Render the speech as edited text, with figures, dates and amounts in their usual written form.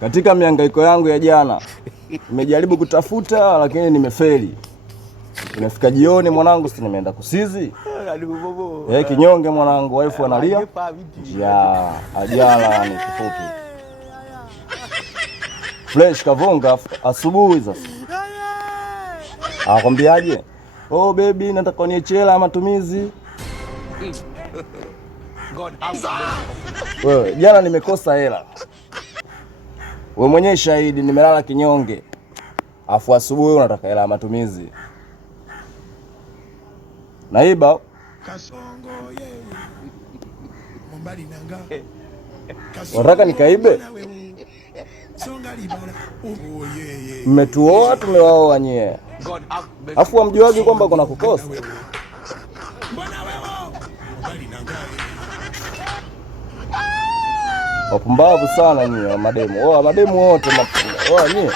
Katika mihangaiko yangu ya jana nimejaribu kutafuta lakini nimefeli. Imefika jioni mwanangu, si nimeenda kusizi. Kinyonge mwanangu, wife analia. Ya ajala ni kifupi. Fresh kavunga asubuhi sasa. Akwambiaje? Oh baby, nataka niachie hela matumizi. Wewe jana nimekosa hela. Wewe mwenyewe shahidi, nimelala kinyonge. Afu asubuhi unataka hela matumizi. Naiba kasongo yeye. Mbali nanga. Unataka nikaibe? Mmetuoa tumewaoa nyie. Afu amjuaje kwamba kuna kukosa? Wapumbavu sana nyie mademu. Mademu wote nyie.